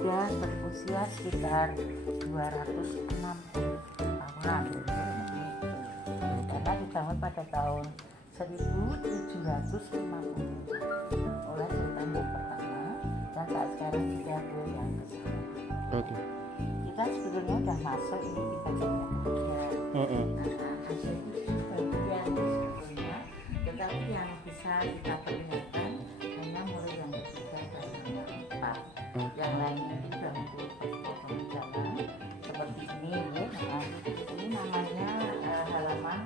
sudah berusia sekitar 260 tahunan. Karena dibangun pada tahun 1750 oleh Sultan yang pertama, dan saat sekarang sudah beliau yang ke-1. Oke. Kita sebetulnya udah masuk ini di bagian yang ketiga. Hasil itu bagian sebetulnya, tetapi yang bisa kita perlihatkan hanya mulai yang ketiga dan yang keempat. Yang lainnya itu sudah untuk perpotongan jalan seperti ini, ya. Nah, ini namanya halaman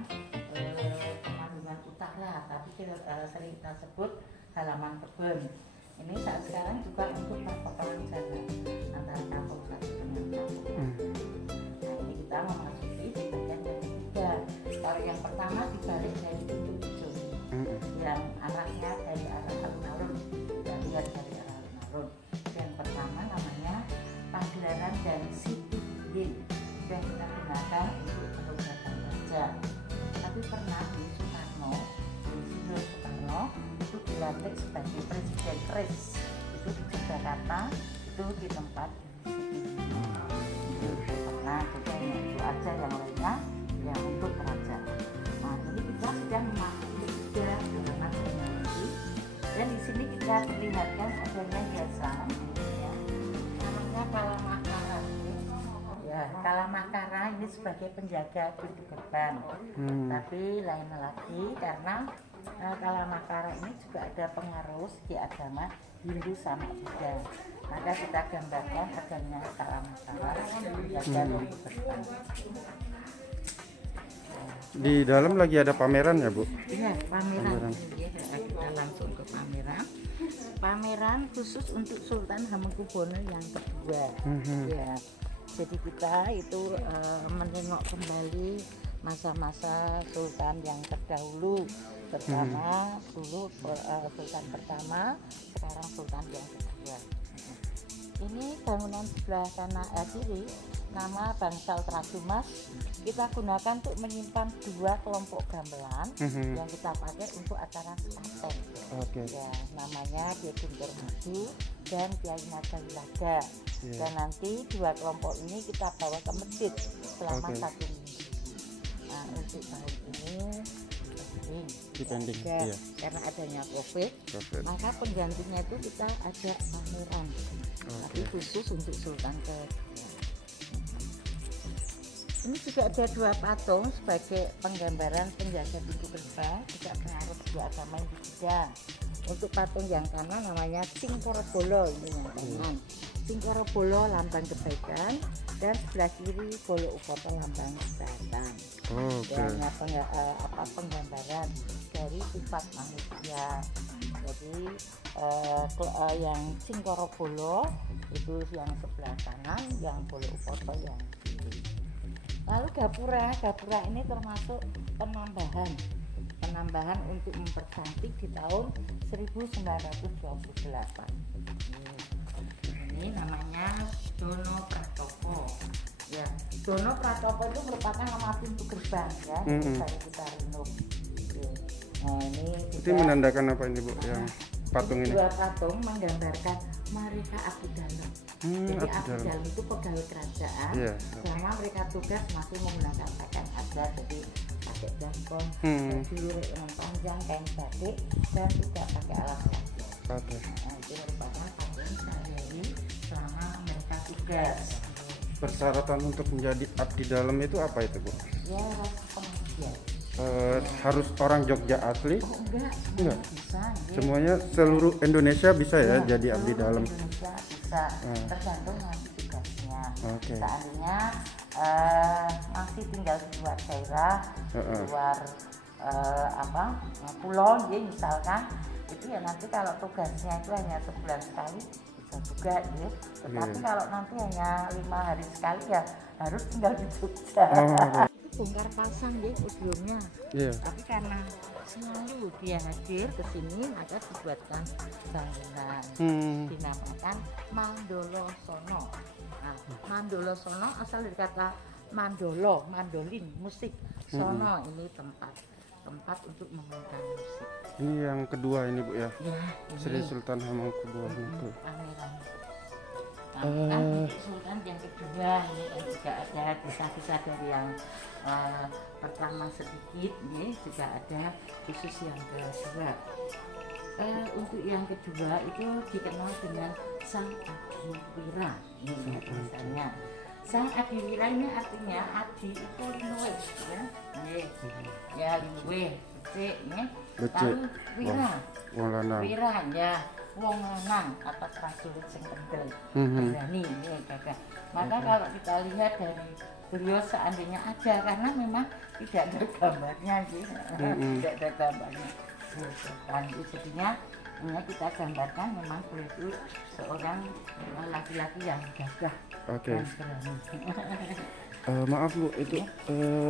Pemanduan Utara, tapi sering kita sebut halaman kebun. Ini saat sekarang juga untuk perpotongan jalan antara kampung satu dengan kampung lain. Nah, ini kita memasuki di bagian yang ketiga. Kalau yang pertama dibalik dari pintu hijau, yang arahnya dari arah alun-alun, dan lihat dari arah alun-alun. Yang pertama namanya pagelaran dari Siti Yin yang kita gunakan untuk penobatan wajah. Tapi pernah di Soekarno, di Insinyur Soekarno itu dilantik sebagai presiden RIS itu di Jakarta, itu di tempat Siti Yin. Itu pernah, jadi hanya itu aja, yang lainnya yang untuk kerajaan. Nah, ini kita sudah memasuki tiga halaman teknologi, dan di sini kita lihatkan adanya hiasan, ya, namanya Kalamakara. Ya, Kalamakara ini sebagai penjaga pintu gerbang. Tapi lain lagi karena Kalamakara ini juga ada pengaruh segi agama Hindu sama Buddha. Maka kita gambarkan adanya Kalamakara penjaga pintu gerbang. Di dalam lagi ada pameran ya, Bu? Iya, pameran. Ya, kita langsung ke pameran. Pameran khusus untuk Sultan Hamengkubuwono yang kedua. Ya, jadi kita itu menengok kembali masa-masa Sultan yang terdahulu, pertama dulu Sultan pertama, sekarang Sultan yang kedua. Ini bangunan sebelah kanan kiri nama Bangsal Trajumas kita gunakan untuk menyimpan dua kelompok gamelan yang kita pakai untuk acara sekaten. Ya, namanya Kiai Guntur Madu dan Kiai Nagalilaga. Dan nanti dua kelompok ini kita bawa ke masjid selama 1 minggu. Nah, untuk tahun ini dipending ya, karena adanya COVID. Maka penggantinya itu kita ada pameran, tapi khusus untuk Sultan kedua. Ini juga ada dua patung sebagai penggambaran penjaga pintu gerbang, juga pengaruh segi agama yang bidang. Untuk patung yang kanan namanya Singkorobolo, ini yang kanan. Singkorobolo lambang kebaikan, dan sebelah kiri Bolo Upoto lambang kesehatan. Dan penggambaran dari sifat manusia. Jadi yang Singkorobolo itu yang sebelah kanan, yang Bolo Upoto yang kiri. Lalu gapura ini termasuk penambahan untuk mempercantik di tahun 1928. Ini namanya Dono Pratopo. Ya, Dono Pratopo itu merupakan nama pintu gerbang, ya, dari kita renung. Nah, ini itu menandakan apa ini, Bu? Yang patung ini? Dua patung menggambarkan mereka abdi dalam. Jadi abdi dalam itu pegawai kerajaan, selama mereka tugas masih menggunakan pakaian adat, jadi pakai jangkong, baju yang panjang, kain batik, dan tidak pakai alas kaki. Nah, itu merupakan pakaian sehari-hari selama mereka tugas. Persyaratan untuk menjadi abdi dalam itu apa itu, Bu? Ya, rasa pengabdian. Harus orang Jogja asli? Enggak. Bisa. Semuanya seluruh Indonesia bisa ya jadi abdi dalam. Indonesia bisa, tergantung nanti tugasnya. Seandainya masih tinggal di luar daerah, di luar pulau, ya misalkan, itu ya nanti kalau tugasnya itu hanya sebulan sekali bisa juga, ya. Tetapi kalau nanti hanya 5 hari sekali ya harus tinggal di Jogja. Bongkar pasang deh sebelumnya, tapi karena selalu dia hadir ke sini maka dibuatkan bangunan dinamakan Mandolo Sono. Nah, Mandolo Sono asal dari kata mandolo, mandolin, musik. Sono ini tempat untuk memainkan musik. Ini yang kedua ini, Bu, ya? Sri Sultan Hamengkubuwono. Nah, sultan yang kedua ini juga ada kisah-kisah dari yang pertama sedikit, nih juga ada khusus yang kedua. Untuk yang kedua itu dikenal dengan Sang Adiwira. Ini tulisannya. Sang Adiwira ini artinya adi itu luwe, ya. Nih, ya luwe, becik, nih. Lalu wira, wira ya, wong lanang atau prajurit sing kendel, berani, ya kakak. Maka kalau kita lihat dari beliau seandainya ada, karena memang tidak ada gambarnya sih, tidak ada gambarnya. Dan jadinya kita gambarkan memang beliau itu seorang laki-laki yang gagah dan berani. Maaf Bu, itu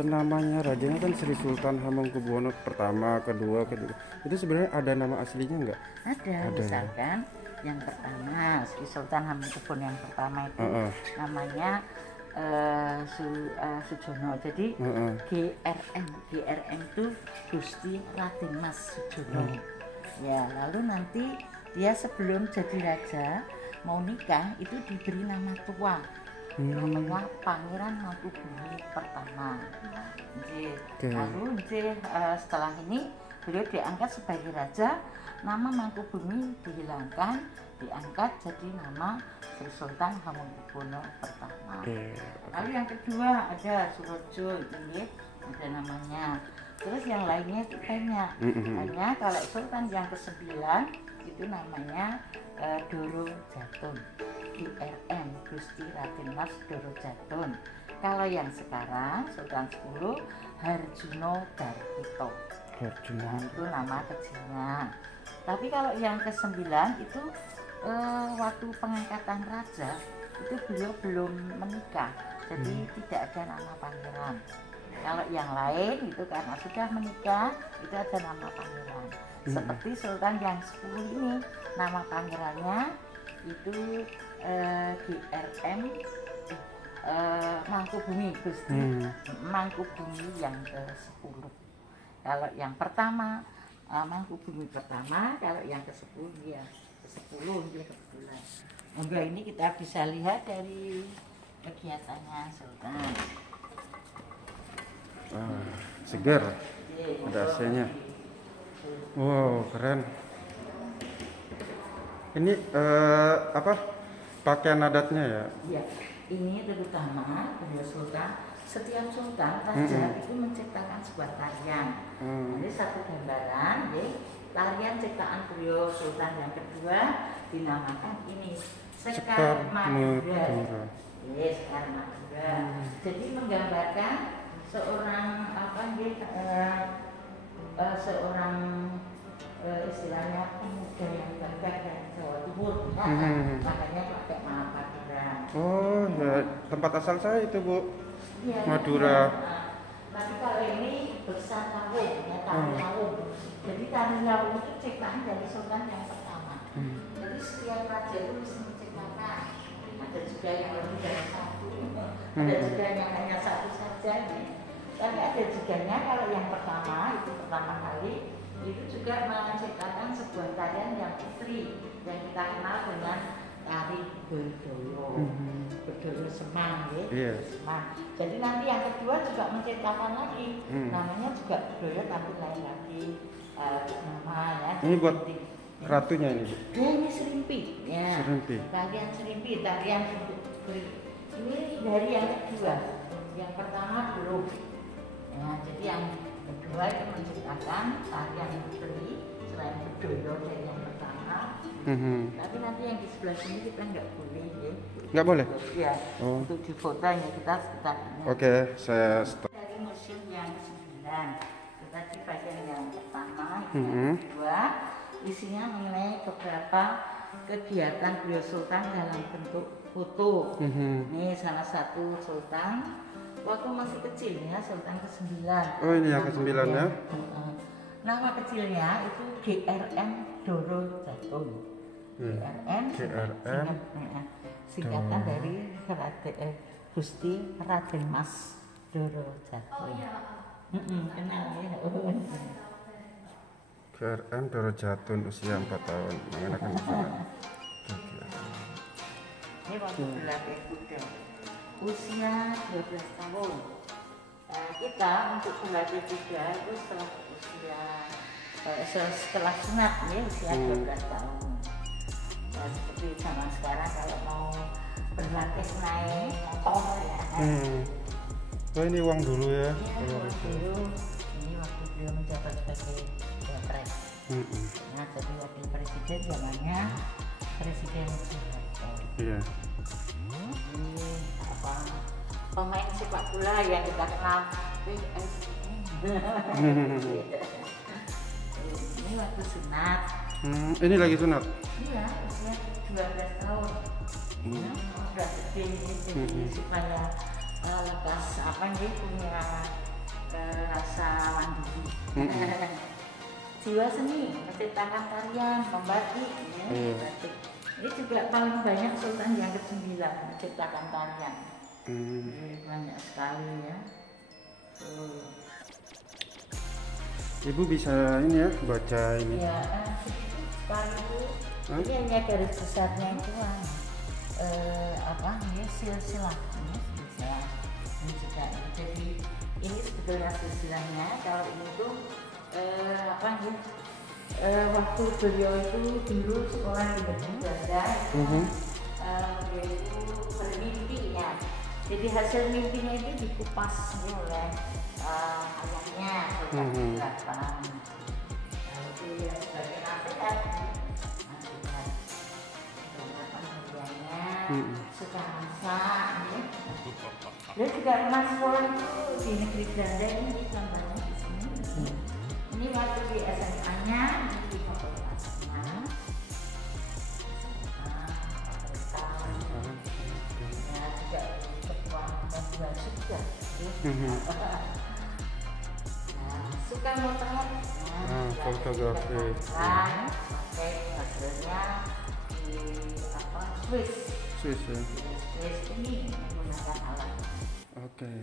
namanya rajanya kan Sri Sultan Hamengkubuwono pertama, kedua, ketiga. Itu sebenarnya ada nama aslinya enggak? Ada. Misalkan yang pertama Sri Sultan Hamengkubuwono yang pertama itu namanya Sujono. Jadi GRM itu Gusti Raden Mas Sujono. Ya, lalu nanti dia sebelum jadi raja mau nikah itu diberi nama tua. Namanya Pangeran Mangkubumi pertama. Lalu setelah ini beliau diangkat sebagai raja, nama Mangkubumi dihilangkan, diangkat jadi nama Sri Sultan Hamengkubuwono pertama. Lalu yang kedua ada Surojo, ini ada namanya. Terus yang lainnya itu banyak. Hanya kalau Sultan yang ke-9 itu namanya Doro Jatun. GRM Gusti Raden Mas Doro Jatun. Kalau yang sekarang Sultan 10 Harjuno Darpito. Nah, itu nama kecilnya. Tapi kalau yang ke-9 itu waktu pengangkatan raja itu beliau belum menikah, jadi tidak ada nama pangeran. Kalau yang lain itu karena sudah menikah itu ada nama pangeran. Seperti Sultan yang 10 ini nama pangerannya itu GRM Mangkubumi, Gusti Mangkubumi yang ke-10. Kalau yang pertama Mangkubumi pertama, kalau yang ke-10 ya ke-10 kebetulan. Enggak, ini kita bisa lihat dari kegiatannya Sultan. Segar, ada AC-nya. Wow, keren. Ini apa pakaian adatnya ya? Iya, ini terutama beliau Sultan, setiap Sultan raja itu menciptakan sebuah tarian. Ini satu gambaran, tarian ciptaan beliau Sultan yang kedua dinamakan ini Sekar Madura. Sekar Madura. Jadi menggambarkan seorang seorang istilahnya pemuda yang gagah dari Jawa Timur, makanya pakai Madura. Oh ya, tempat asal saya itu Bu, ya, Madura. Tapi kalau ini besar Lawung, ya tari Lawung. Jadi tari Lawung itu ciptaan dari Sultan yang pertama. Jadi setiap raja itu mesti menciptakan. Ada juga yang lebih dari satu, ada juga yang hanya satu saja. Tapi ada juga kalau yang pertama itu pertama kali itu juga menciptakan sebuah tarian yang putri yang kita kenal dengan tari Berdoyo, Berdoyo Semang, Semang. Jadi nanti yang kedua juga menciptakan lagi, namanya juga Berdoyo tapi lain lagi namanya. Ini buat ratunya ini. Ya, ini serimpi, ya. Serimpi. Tarian serimpi, tarian ini dari yang kedua, yang pertama belum. Ya, jadi yang kedua itu menciptakan tarian putri selain Berdoyo dari yang pertama. Tapi nanti yang di sebelah sini kita nggak boleh, ya. Nggak boleh? Ya, untuk di fotonya kita sekitarnya. Oke, saya stop. Dari museum yang ke-9, kita di bagian yang pertama, yang kedua, isinya mengenai beberapa kegiatan beliau Sultan dalam bentuk foto. Ini salah satu Sultan waktu masih kecil ya, Sultan ke-9. Oh, ini yang ke-9 ya? Nama kecilnya itu GRM Doro Jatun. GRM singkatan dari Gusti Raden Mas Doro Jatun. Kenal ya. GRM Doro Jatun usia 4 tahun mengenakan busana. Ini waktu berlatih kuda usia 12 tahun. Nah, kita untuk berlatih kuda itu setelah usia setelah sunat ya usia 12 tahun. Nah, seperti zaman sekarang kalau mau berlatih naik motor ya. Oh ini uang dulu ya? Ini uang dulu. Ini waktu beliau menjabat sebagai Wapres. Nah, jadi wakil presiden zamannya Presiden Soeharto. Iya. Ini apa pemain sepak bola yang kita kenal PSG. Ini waktu sunat. Ini lagi sunat? Iya, usia 12 tahun. Udah gede jadi supaya lepas apa nih punya rasa mandiri. Jiwa seni, menciptakan tarian, membatik, ya, batik. Ini juga paling banyak Sultan yang ke-9 menciptakan tarian. Banyak sekali ya. Ibu bisa ini ya baca ini? Ya, sekali itu ini hanya garis besarnya itu apa ya silsilah ini silsilah ini juga jadi ini sebetulnya silsilahnya kalau ini tuh apa ya waktu beliau itu dulu sekolah di negeri Belanda dia itu bermimpi ya jadi hasil mimpinya itu dikupas oleh ayahnya Sultan Belanda lalu dia sebagai nasihat suka masak ya. Dia juga pernah sekolah itu di negeri Belanda ini di gambarnya di sini. Ini waktu di SMA-nya di fakultasnya. Ya juga ketua pembuat juga. Suka motret. Fotografi. Pakai hasilnya di apa Swiss ya? Swiss ini menggunakan alat. Oke.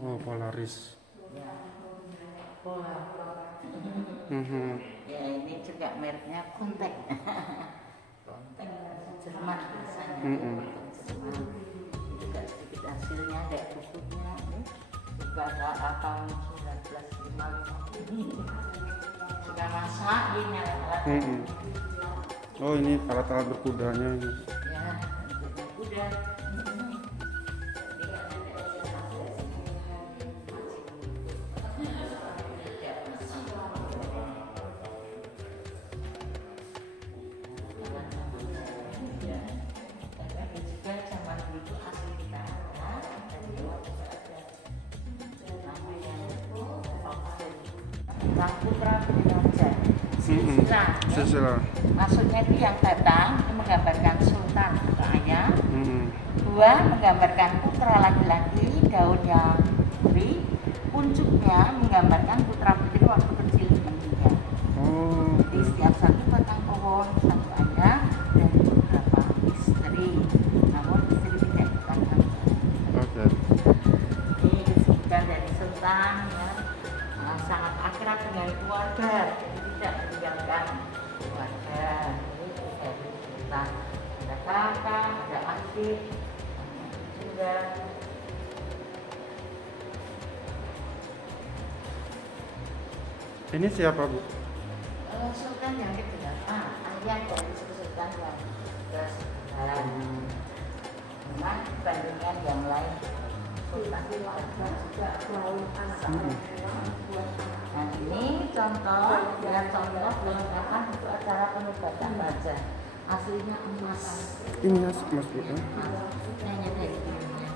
Oh Polaris. Ya, Polaris. Ya ini juga mereknya Contact. Contact Jerman biasanya. Jerman. Juga sedikit hasilnya ada bukunya nih. Juga ada tahun 1955 ini. Sudah masak ini alat. Oh ini alat-alat berkudanya ini. Ya, berkuda. Putra Raja silsilah. Maksudnya itu yang datang itu menggambarkan sultan raya. Dua menggambarkan putra laki-laki daunnya beri. Puncuknya menggambarkan putra putri waktu kecil meninggal. Jadi setiap satu batang pohon satu ada dan beberapa istri. Namun istri tidak dikatakan. Ini disebutkan dari sultan ya. Sangat akrab dengan keluarga, jadi tidak meninggalkan keluarga. Ini dari kita ada kakak, ada adik, juga. Ini siapa Bu? Sultan yang ke-8, ayah dari sultan yang ke-9. Dengan dibandingkan yang lain. Sultan juga melalui anak. Nah ini contoh perlengkapan untuk acara penobatan raja. Aslinya emas. Ini emas Bu. Hanya dari dunia.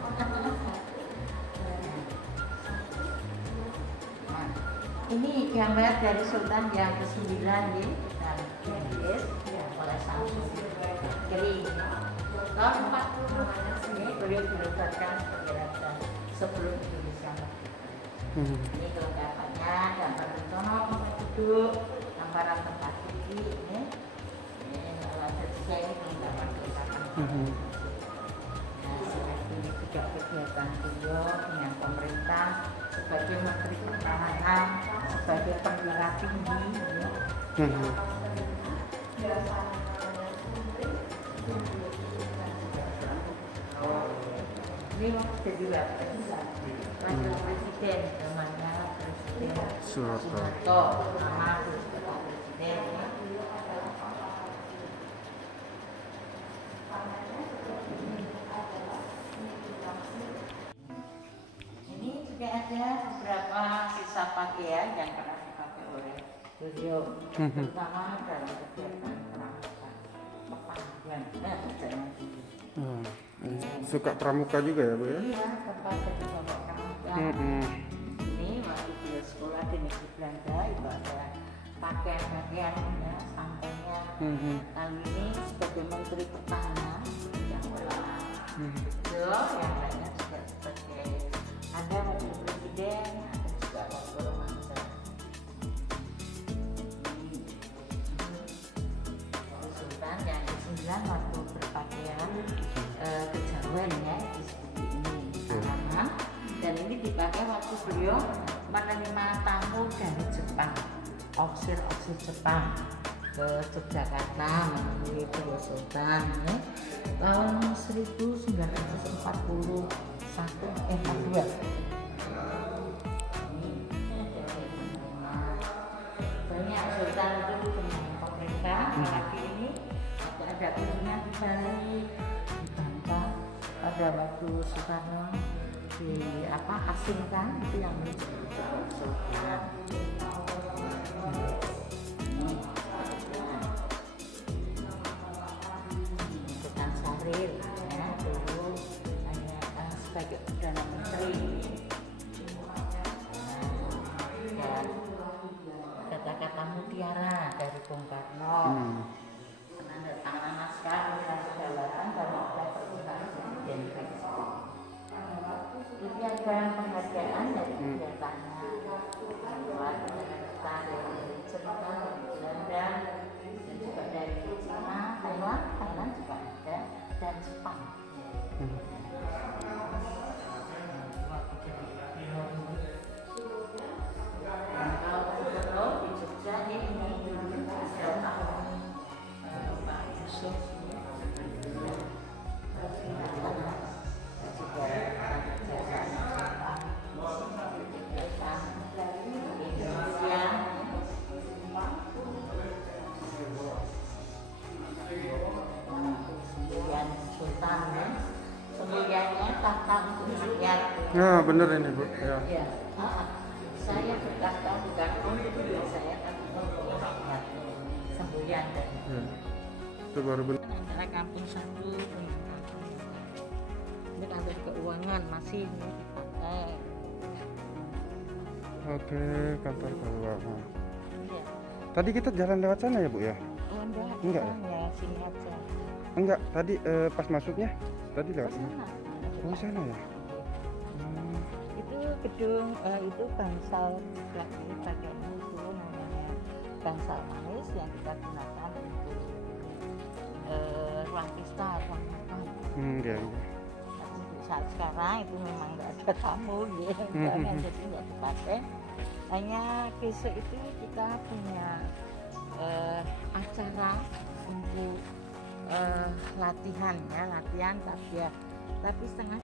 Nah, ini gambar dari Sultan yang ke-9 nih, dan dihias oleh sang Sultan Kering. Tahun 40 ini beliau dinobatkan sebagai raja sebelum Indonesia merdeka. Ini kelengkapannya, gambar Bentono tempat duduk, gambaran tempat suci ini. Ini kelengkapan. Ini juga kegiatan beliau dengan pemerintah sebagai Menteri Pertahanan, sebagai perwira tinggi. ini waktu jadi wakil presiden namanya Presiden Soeharto, nama presiden. Ini juga ada beberapa sisa pakaian yang pernah dipakai oleh beliau, terutama dalam kegiatan pramuka pepanjang. Suka pramuka juga ya Bu ya? Iya, tempat jadi bapak pramuka. Ini waktu dia sekolah di negeri Belanda itu ada pakaian-pakaian ya, sampainya. Kali ini sebagai Menteri Pertahanan yang beliau yang lainnya juga sebagai ada wakil presiden, ada juga wakil remaja. Sultan yang ke-9 waktu berpakaian kejawen ya seperti ini karena dan ini dipakai waktu beliau menerima tamu dari Jepang, oksir Jepang ke Yogyakarta melalui Dewa Sultan ya, tahun 1942. Banyak sultan itu dengan pemerintah, tapi ini ada kunjungan di Bali, di Bangka pada waktu Soekarno asingkan itu yang menjadi sultan. Sultan Syahrir ya, dulu hanya sebagai perdana menteri. Dan kata-kata mutiara dari Bung Karno. Penandatanganan naskah kedaulatan dan ada permintaan presiden. Ini ada penghargaan dari kegiatannya, dari cerita dari Belanda dan juga dari Cina, Thailand juga ada, dan Jepang. Kalau di Jogja ini semboyannya tahta untuk rakyat. Nah bener ini Bu ya. Ya. Saya berkata bukan untuk saya tapi untuk rakyat. Semboyan dan itu baru bener. Antara kampung satu dengan kampung ini kantor keuangan masih ini dipakai. Oke, kantor keuangan. Iya. Tadi kita jalan lewat sana ya Bu ya? Enggak ya? Sini aja. Enggak, tadi pas masuknya tadi lewat sini. Oh sana ya? Itu gedung itu bangsal lagi pakainya itu namanya bangsal manis yang kita gunakan untuk ruang pesta, ruang makan. Iya. Untuk saat sekarang itu memang nggak ada tamu gitu, jadi nggak dipakai. Hanya besok itu kita punya acara untuk latihan tapi setengah